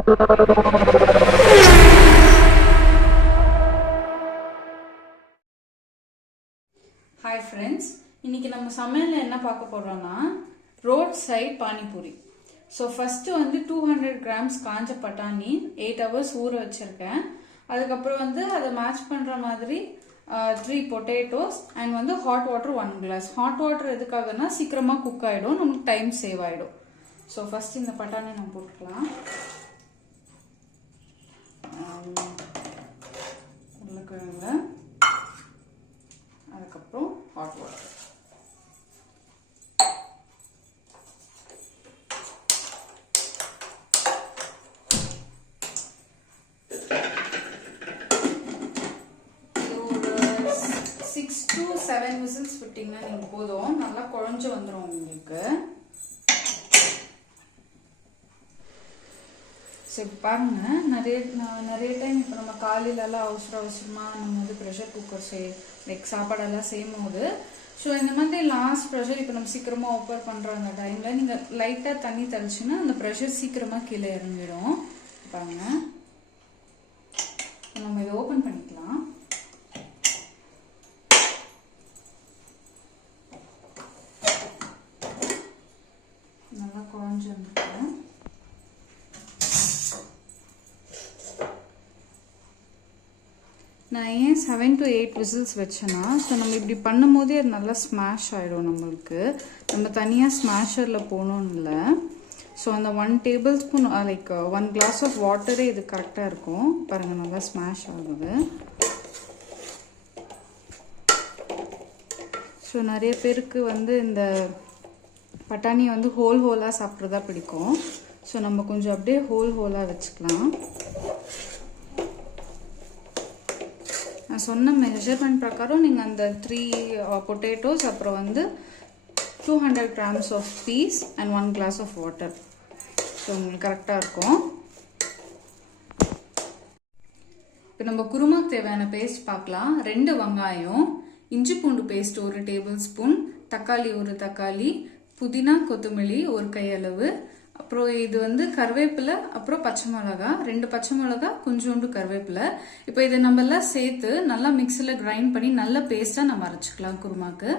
Hi friends இன்னைக்கு நம்ம சமையலில் என்ன பார்க்க போறோம்னா road side panipuri. So first வந்து டூ ஹண்ட்ரட் கிராம்ஸ் காஞ்ச பட்டாணி எயிட் ஹவர்ஸ் ஊற வச்சுருக்கேன். அதுக்கப்புறம் வந்து அதை மேட்ச் பண்ணுற மாதிரி த்ரீ பொட்டேட்டோஸ் அண்ட் வந்து hot water one glass hot water எதுக்காகனா சீக்கிரமாக குக் ஆகிடும் நமக்கு டைம் சேவ் ஆகிடும் ஸோ ஃபஸ்ட் இந்த பட்டாணி நம்ம போட்டுக்கலாம். உருளைக்கிழங்குல அதுக்கப்புறம் ஹாட் வாட்டர் ஒரு சிக்ஸ் டு செவன் விசில்ஸ் விட்டிங்கன்னா நீங்கள் போதும். நல்லா குழஞ்சி வந்துடும் உங்களுக்கு. சரி பாருங்க நிறைய நான் நிறைய டைம் இப்போ நம்ம காலையிலலாம் அவசர அவசரமாக நம்ம வந்து ப்ரெஷர் குக்கர் செய் லைக் சாப்பாடெல்லாம் செய்யும் போது ஸோ இந்த மாதிரி லாஸ்ட் ப்ரெஷர் இப்போ நம்ம சீக்கிரமாக ஓப்பர் பண்ணுற அந்த டைமில் நீங்கள் லைட்டாக தண்ணி தெளிச்சுன்னா அந்த ப்ரெஷர் சீக்கிரமாக கீழே இறங்கிடும். பாருங்க. நம்ம இதை ஓப்பன் பண்ணிக்கலாம் நல்லா குழஞ்சு வந்துருக்கு நான் ஏன் செவன் டு எயிட் விசில்ஸ் வச்சேன்னா ஸோ நம்ம இப்படி பண்ணும்போதே அது நல்லா ஸ்மாஷ் ஆகிடும் நம்மளுக்கு. நம்ம தனியாக ஸ்மாஷரில் போகணும்னு இல்லை. ஸோ அந்த one tablespoon like one glass of வாட்டரே இது கரெக்டாக இருக்கும். பாருங்கள் நல்லா ஸ்மாஷ் ஆகுது. ஸோ நிறைய பேருக்கு வந்து இந்த பட்டாணியை வந்து ஹோல் ஹோலாக சாப்பிட்றதா பிடிக்கும். ஸோ நம்ம கொஞ்சம் அப்படியே ஹோல் ஹோலாக வச்சுக்கலாம். நான் சொன்ன மெஷர்மெண்ட் பிரகாரம் நீங்கள் அந்த த்ரீ பொட்டேட்டோஸ் uh, அப்புறம் வந்து two hundred grams of peas and one glass of water so உங்களுக்கு கரெக்டாக இருக்கும். இப்போ நம்ம குருமாக்கு தேவையான பேஸ்ட் பார்க்கலாம். ரெண்டு வெங்காயம் இஞ்சி பூண்டு பேஸ்ட் ஒரு டேபிள் ஸ்பூன் தக்காளி ஒரு தக்காளி புதினா கொத்தமல்லி ஒரு கையளவு அப்புறம் இது வந்து கருவேப்பிலை அப்புறம் பச்சை மிளகா. ரெண்டு பச்சை மிளகா கொஞ்சோண்டு கருவேப்பிலை. இப்போ இதை நம்ம எல்லாம் சேர்த்து நல்லா மிக்சியில் கிரைண்ட் பண்ணி நல்ல பேஸ்ட்டாக நம்ம அரைச்சிக்கலாம் குருமாக்கு.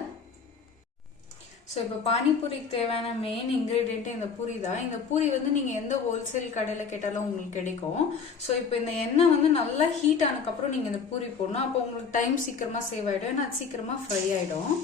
ஸோ இப்போ பானிபூரிக்கு தேவையான மெயின் இன்க்ரீடியண்ட்டு இந்த பூரி தான். இந்த பூரி வந்து நீங்கள் எந்த ஹோல்சேல் கடையில் கேட்டாலும் உங்களுக்கு கிடைக்கும். ஸோ இப்போ இந்த எண்ணெய் வந்து நல்லா ஹீட் ஆனதுக்கப்புறம் நீங்கள் இந்த பூரி போடணும். அப்போ உங்களுக்கு டைம் சீக்கிரமாக சேவ் ஆகிடும் ஏன்னா அது சீக்கிரமாக ஃப்ரை ஆகிடும்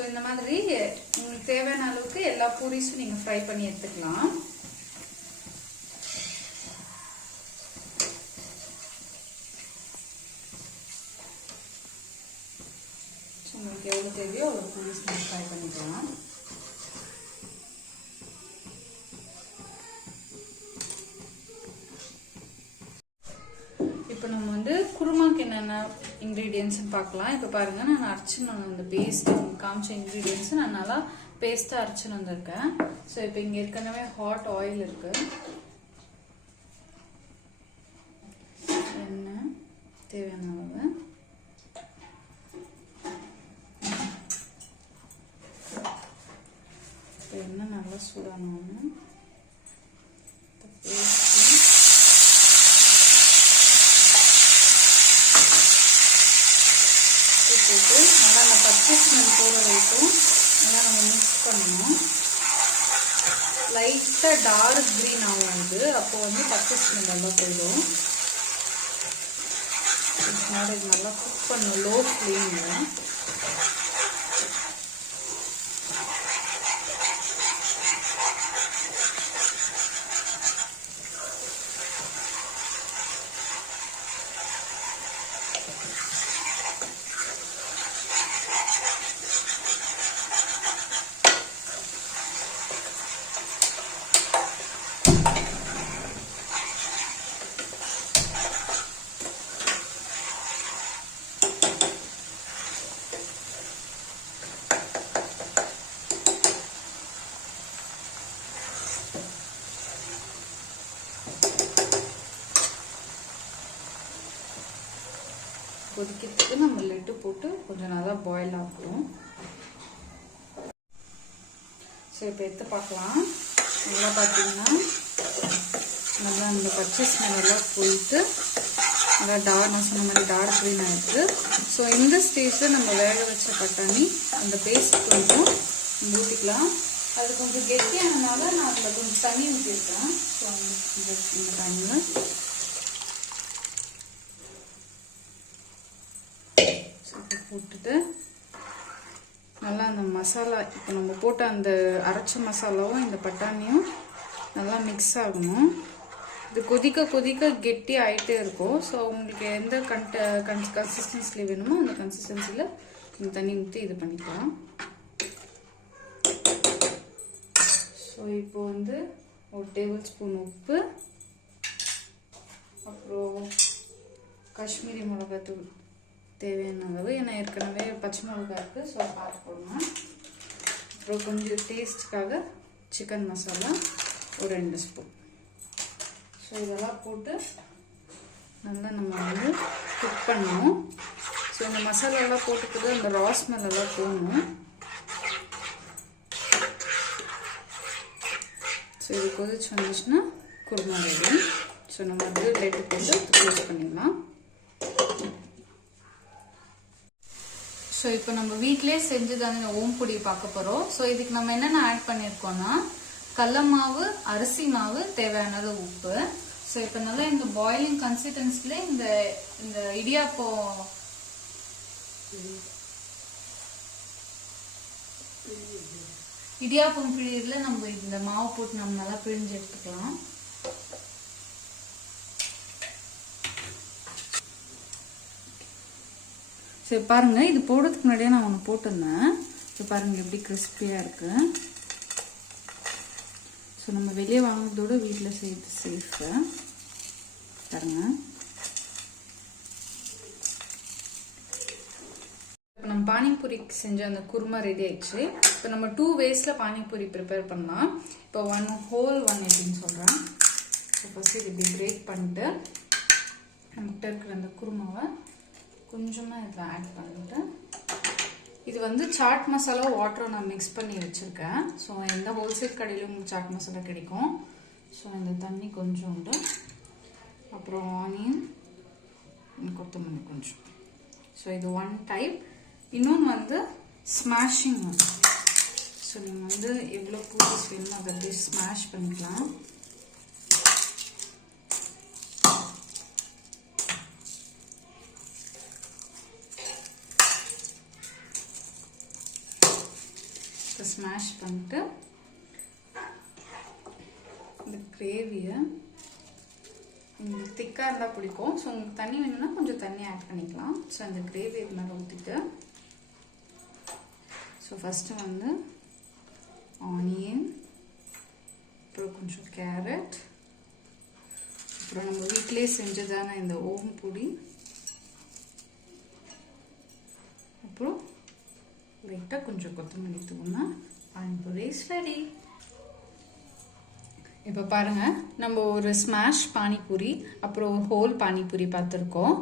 ஸோ இந்த மாதிரி உங்களுக்கு தேவையான அளவுக்கு எல்லா பூரிஸும் நீங்கள் ஃப்ரை பண்ணி எடுத்துக்கலாம். உங்களுக்கு எவ்வளோ தேவையோ அவ்வளோ பூரிஸ் நீங்கள் ஃப்ரை பண்ணிக்கலாம். என்னென்ன பார்க்கலாம். இப்போ பாருங்கள் நான் அரைச்சின்னு வந்து அந்த பேஸ்ட் காமிச்ச இன்க்ரீடியன்ஸ் நான் நல்லா பேஸ்ட்டாக அரைச்சின்னு வந்திருக்கேன். ஸோ இப்போ இங்கே ஏற்கனவே ஹாட் ஆயில் இருக்குது எண்ணெய் தேவையான அளவு. இப்போ எண்ணெய் நல்லா சூடானோன்னு பேஸ்ட்டு போட்டு நல்லா அந்த பச்சை ஸ்மெல் போகிற வரைக்கும் நல்லா நம்ம மிக்ஸ் பண்ணணும் லைட்டாக டார்க் க்ரீன் ஆகும் வந்து அப்போது வந்து பச்சை ஸ்மெல் நல்லா போயிடும் இது நல்லா குக் பண்ணணும். லோ. ஃப்ளேமில் கொதிக்கிறதுக்கு நம்ம லெட்டு போட்டு கொஞ்சம் நல்லா பாயில் ஆகணும் ஸோ இப்போ எடுத்து பார்க்கலாம். நல்லா பார்த்தீங்கன்னா நல்லா அந்த பச்சை ஸ்மெல் எல்லாம் போயிட்டு நல்லா டார்க் நான் சொன்ன மாதிரி டார்க் க்ரீன் ஆகிருக்கு ஸோ இந்த ஸ்டேஜில் நம்ம வேக வச்ச பட்டாணி அந்த பேஸ்ட் கொஞ்சம் ஊற்றிக்கலாம் அது கொஞ்சம் கெட்டியானனால நான் அதில் கொஞ்சம் தண்ணி ஊற்றிருக்கேன் ஸோ அந்த இந்த டைமில் போட்டுட்டு நல்லா அந்த மசாலா இப்போ நம்ம போட்ட அந்த அரைச்ச மசாலாவும் இந்த பட்டாணியும் நல்லா மிக்ஸ் ஆகணும். இது கொதிக்க கொதிக்க கெட்டி ஆகிட்டே இருக்கும். ஸோ உங்களுக்கு எந்த கண்ட கன் கன்சிஸ்டன்சியில் வேணுமோ அந்த கன்சிஸ்டன்சியில் இந்த தண்ணி ஊற்றி இது பண்ணிக்கலாம். ஸோ இப்போ வந்து ஒரு டேபிள் ஸ்பூன் உப்பு அப்புறம் காஷ்மீரி மிளகாத்தூள். தேவையான அளவு ஏன்னா ஏற்கனவே பச்சை மிளகா இருக்குது ஸோ பார்த்து போடுங்க அப்புறம் கொஞ்சம் டேஸ்ட்டுக்காக சிக்கன் மசாலா ஒரு ரெண்டு ஸ்பூன் ஸோ இதெல்லாம் போட்டு நல்லா நம்ம வந்து குக் பண்ணணும். ஸோ இந்த மசாலாலாம் போட்டுக்கிறது அந்த ரா ஸ்மெல் போகணும் ஸோ இது கொதிச்சு வந்துச்சுன்னா குருமா ரெடி ஸோ நம்ம வந்து லைட்டு போட்டு க்ளோஸ் பண்ணிடலாம். ஸோ இப்போ நம்ம வீட்டிலே செஞ்சு தானே ஓம்பொடி பார்க்க போகிறோம் ஸோ இதுக்கு நம்ம என்னென்ன ஆட் பண்ணியிருக்கோம்னா கடல மாவு அரிசி மாவு தேவையானது உப்பு. ஸோ இப்போ நல்லா இந்த பாயிலிங் கன்சிஸ்டன்சில இந்த இந்த இடியாப்பம் இடியாப்பம் பிழியறதுல நம்ம இந்த மாவு போட்டு நம்ம நல்லா பிழிஞ்சு எடுத்துக்கலாம். சரி பாருங்கள் இது போடுறதுக்கு முன்னாடியே நான் ஒன்று போட்டிருந்தேன். இப்போ பாருங்கள் எப்படி கிறிஸ்பியாக இருக்குது ஸோ நம்ம வெளியே வாங்கினதோட வீட்டில் செய்து சேஃபு பாருங்க. இப்போ நம்ம பானிபூரிக்கு செஞ்ச அந்த குருமா ரெடி ஆயிடுச்சு. இப்போ நம்ம டூ வேஸில் பானிபூரி ப்ரிப்பேர் பண்ணலாம். இப்போ ஒன் ஹோல் ஒன் எப்படின்னு சொல்கிறேன் ஸோ ஃபஸ்ட்டு இது இப்படி பிரேக் பண்ணிட்டு நம்மகிட்ட இருக்கிற அந்த குருமாவை கொஞ்சமாக இதில் ஆட் பண்ணிட்டு இது வந்து சாட் மசாலா வாட்டரை நான் மிக்ஸ் பண்ணி வச்சுருக்கேன். ஸோ எந்த ஹோல்சேல் கடையிலும் சாட் மசாலா கிடைக்கும். ஸோ இந்த தண்ணி கொஞ்சோண்டு அப்புறம் ஆனியன் கொத்தமல்லி கொஞ்சம். ஸோ இது ஒன் டைப் இன்னொன்று வந்து ஸ்மாஷிங் ஸோ நீங்கள் வந்து எவ்வளோ பூசஸ் வேணுமோ அதை அப்படியே ஸ்மாஷ் பண்ணிக்கலாம். மேஷ் பண்ணிட்டு இந்த கிரேவியை உங்களுக்கு திக்காக இருந்தால் பிடிக்கும் ஸோ உங்களுக்கு தண்ணி வேணும்னா கொஞ்சம் தண்ணி ஆட் பண்ணிக்கலாம். ஸோ அந்த கிரேவி இது மேலே ஊற்றிட்டு ஸோ ஃபஸ்ட்டு வந்து ஆனியன் அப்புறம் கொஞ்சம் கேரட் அப்புறம் நம்ம வீட்டிலே செஞ்சதான இந்த ஓம் பொடி அப்புறம் லைட்டாக கொஞ்சம் கொத்தமல்லி தூணா பானிபூரி இஸ் ரெடி இப்போ பாருங்க நம்ம ஒரு ஸ்மாஷ் பானிபூரி அப்புறம் ஹோல் பானிபூரி பார்த்துருக்கோம்.